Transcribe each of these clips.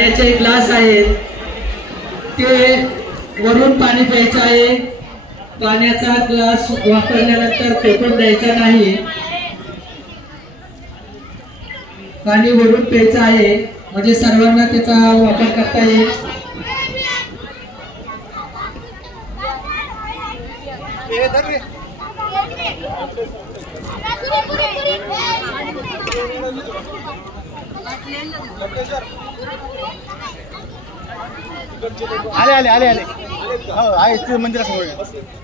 पाण्याचे ग्लास आहेत ते वरून पाणी प्यायचं आहे। पाण्याचा ग्लास वापरल्यानंतर फेकून द्यायचा नाही, पाणी वरून प्यायचं आहे म्हणजे सर्वांना त्याचा वापर करता येईल। आले आले आले आले हो आहे मंदिरासमोर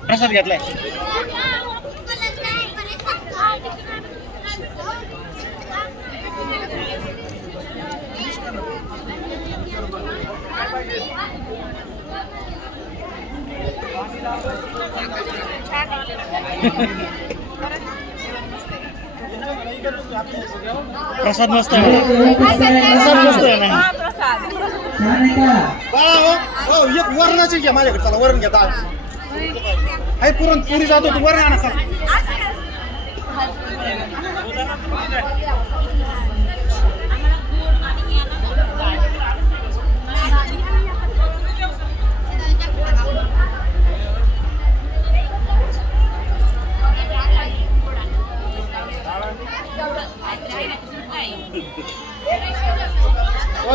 प्रसाद घेतलाय। प्रसाद मस्त आहे, प्रसाद मस्त आहे ना हो एक वरणाची घ्या माझ्याकडे, चला वरण घ्या डाळ आहे पुरण पुरी जातो तू वरण आणा चला।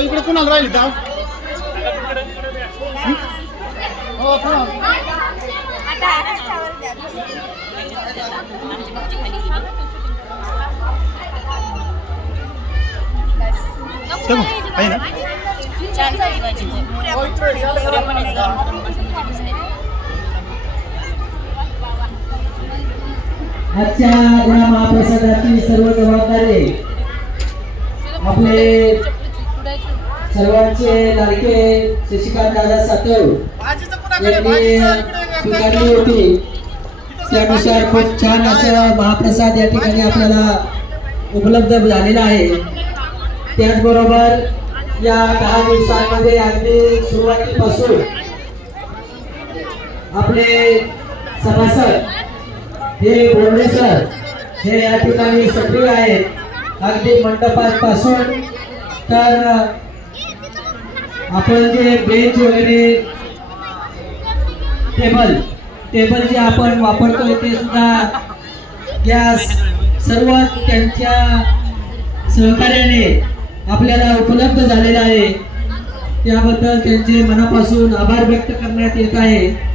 इकडे कुणाला राहिली डाळ हो आहे ना आजच्या या महाप्रसादाची सर्व जबाबदारी आपले सर्वांचे लाडके शशिकांत दादा सातव यांनी स्वीकारली होती। त्यानुसार खूप छान असं महाप्रसाद या ठिकाणी आपल्याला उपलब्ध झालेला आहे। त्याचबरोबर या 10 दिवसांमध्ये अगदी सुरुवातीपासून आपले सभासद हे बोर्डे सर हे या ठिकाणी सक्रिय आहेत। अगदी मंडपापासून तर आपण जे बेंच वगैरे टेबल जे आपण वापरतोय ते सुद्धा या सर्व त्यांच्या सहकार्याने आपल्याला उपलब्ध झालेला आहे। त्याबद्दल त्यांचे मनापासून आभार व्यक्त करण्यात येत आहे।